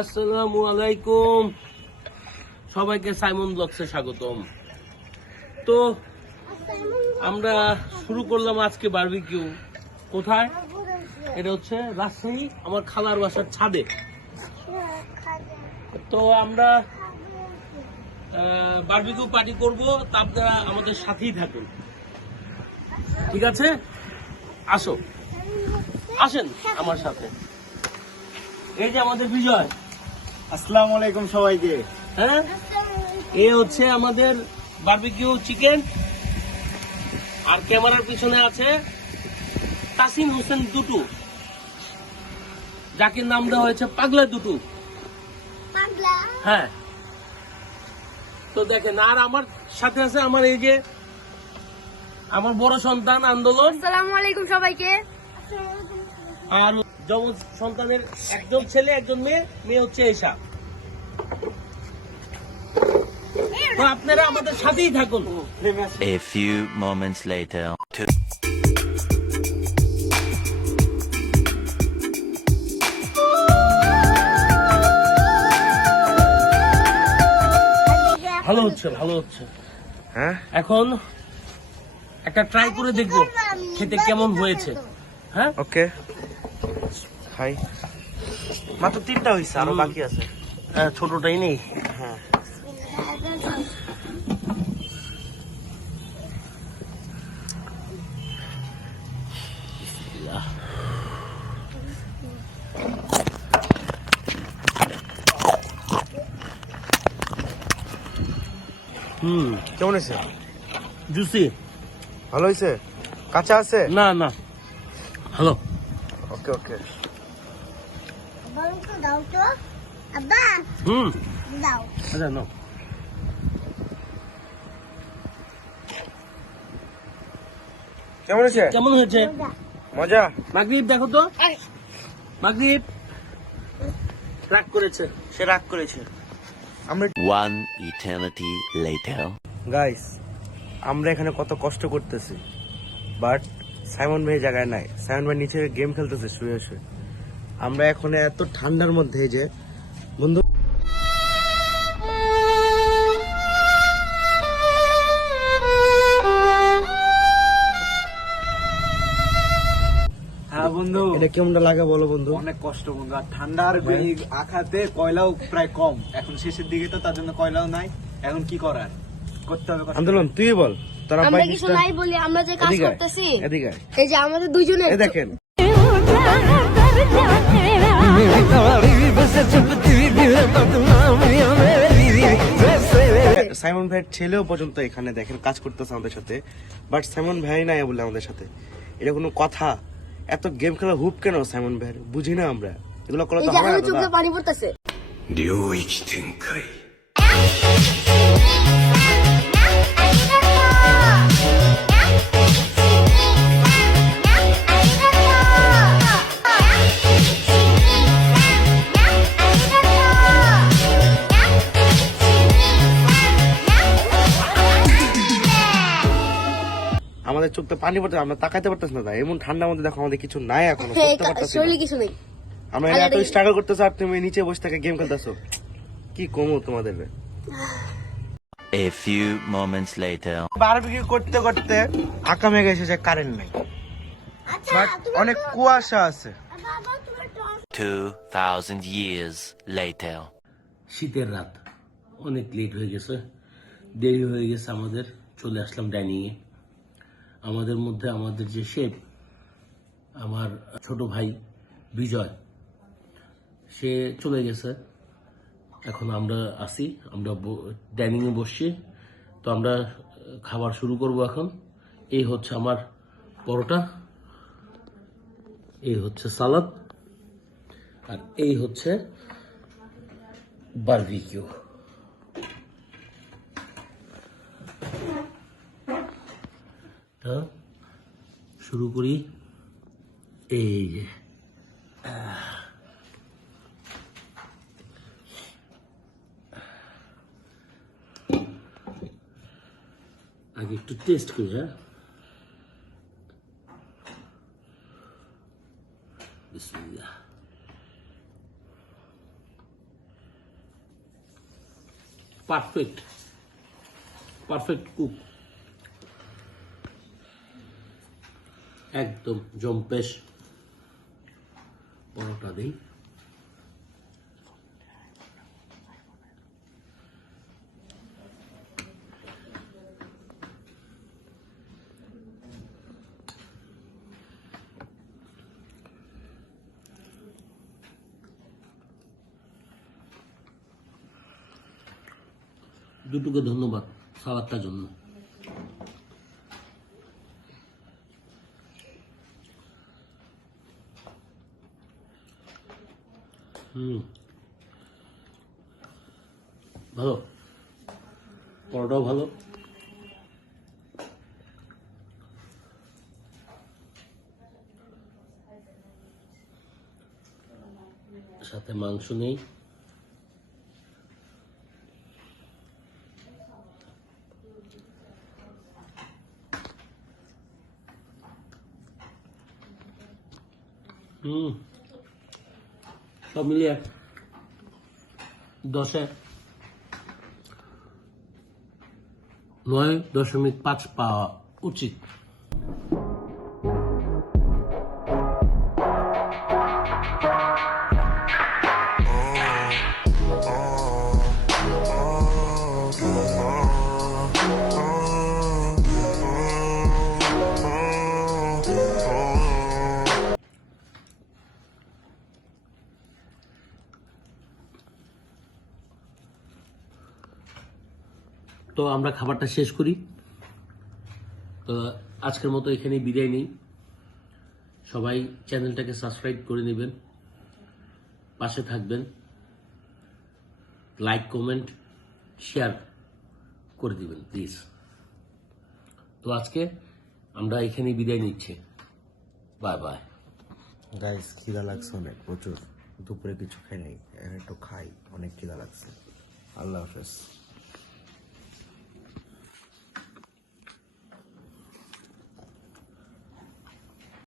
আসসালামু আলাইকুম, সবাইকে সাইমন ব্লগসে স্বাগতম। তো আমরা শুরু করলাম আজকে বারবিকিউ। কোথায়? এটা হচ্ছে রাজশাহী, আমার খালার বাসার ছাদে। তো আমরা বারবিকিউ পার্টি করবো, তা আপনারা আমাদের সাথেই থাকুন, ঠিক আছে? আসেন আমার সাথে। এই যে আমাদের বিজয়। আসসালামু আলাইকুম সবাইকে। হ্যাঁ, এ হচ্ছে আমাদের বারবিকিউ চিকেন। আর ক্যামেরার পিছনে আছে তাসিন হোসেন দুটু, যাকে নাম দেওয়া হয়েছে পাগলা দুটু। হ্যাঁ, তো দেখেন, আর আমার সাথে আছে আমার এই যে আমার বড় সন্তান আন্দোলন। আসসালামু আলাইকুম সবাইকে। আর যমজ সন্তানের একজন ছেলে একজন মেয়ে হচ্ছে এশা। তো আপনারা আমাদের সাথেই থাকুন। A few moments later. ভালো হচ্ছে। হ্যাঁ, এখন একটা ট্রাই করে দেখবো খেতে কেমন হয়েছে। হ্যাঁ, ওকে, খাই। মাত্র 3টা হইছে, আরো বাকি আছে। হ্যাঁ, ছোটটাই নেই। হ্যাঁ, কেমন হয়েছে? জুসি। ভালো হয়েছে? কাঁচা আছে? না, ভালো। ওকে ওকে। দাও তো আব্বা, দাও। আচ্ছা, নাও। কেমন হয়েছে? মজা। মাগরিব দেখো তো, মাগরিব রাগ করেছে। সে রাগ করেছে। আমরা One eternity later. গাইস, আমরা এখানে কত কষ্ট করতেছি, বাট সাইমন ভাই জায়গায় নাই। সাইমন ভাই নিচে গেম খেলতেছে শুয়ে শুয়ে। আমরা এখন এত ঠান্ডার মধ্যে যে বন্ধু হ্যাঁ বন্ধু, এটা কেমনটা লাগে বলো বন্ধু? অনেক কষ্ট বন্ধু। আর ঠান্ডার আঘাতে কয়লাও প্রায় কম, এখন শেষের দিকে তো, তার জন্য কয়লাও নাই। এখন কি করার, করতে হবে কষ্ট। আন্দোলন তুই বল। তোরা আমরা বাইক কিছু নাই বলি, আমরা যে কাজ করতেছি। এদিকে এই যে আমাদের দুইজনের এই দেখেন, সাইমন ভাইয়ের ছেলেও পর্যন্ত এখানে দেখেন কাজ করতেছে আমাদের সাথে, বাট সাইমন ভাই নাই বলে আমাদের সাথে। এটা কোনো কথা? এত গেম খেলা হুপ কেন সাইমন ভাইয়ের? বুঝি না আমরা। এগুলো করলে এই তো যে হবে না আমার চোখে দাদা। পানি পড়তেছে। আমাদের চোখতে পানি পড়তে, আমরা তাকাইতে পারতেছি না। এমন ঠান্ডার মধ্যে দেখো আমাদের কিছু নাই এখনো, করতে পারতেছি না। শরীরে কিছু নেই। আমরা এত স্ট্রাগল করতেছি আর তুমি নিচে বসে থেকে গেম খেলতেছো। কি কমো তোমাদের? A few moments later. Barbecue করতে করতে আকা মেঘ এসেছে, কারেন্ট নাই, বাট অনেক কুয়াশা আছে। 2000 years later. শীতের রাত, অনেক লেট হয়ে গেছে, দেরি হয়ে গেছে আমাদের। চলে আসলাম ডাইনিংয়ে। আমাদের মধ্যে আমাদের যে শেফ, আমার ছোট ভাই বিজয়, সে চলে গেছে। এখন আমরা আসি, আমরা ডাইনিংয়ে বসছি। তো আমরা খাবার শুরু করব এখন। এই হচ্ছে আমার পরোটা, এই হচ্ছে সালাদ, আর এই হচ্ছে বারবিকিউ। শুরু করি। এই যে আগে একটু টেস্ট করি। হ্যাঁ, বিসমিল্লাহ। পারফেক্ট পারফেক্ট কুক, একদম জম্পেশ। পরোটা দিই। দুটোকে ধন্যবাদ খাবারটার জন্য। ভালো, পরোটাও ভালো। সাথে মাংস নেই। সব মিলিয়ে 10-এ 9.5 পাওয়া উচিত। তো আমরা খাবারটা শেষ করি। তো আজকের মতো এখানেই বিদায় নিই। সবাই চ্যানেলটাকে সাবস্ক্রাইব করে নেবেন, পাশে থাকবেন, লাইক কমেন্ট শেয়ার করে দিবেন প্লিজ। তো আজকে আমরা এখানেই বিদায় নিচ্ছি। Bye bye. গাইস খিদা লাগছে অনেক প্রচুর, দুপুরে কিছু খাই নাই, এখন একটু খাই, অনেক খিদা লাগছে। আল্লাহ হাফেজ।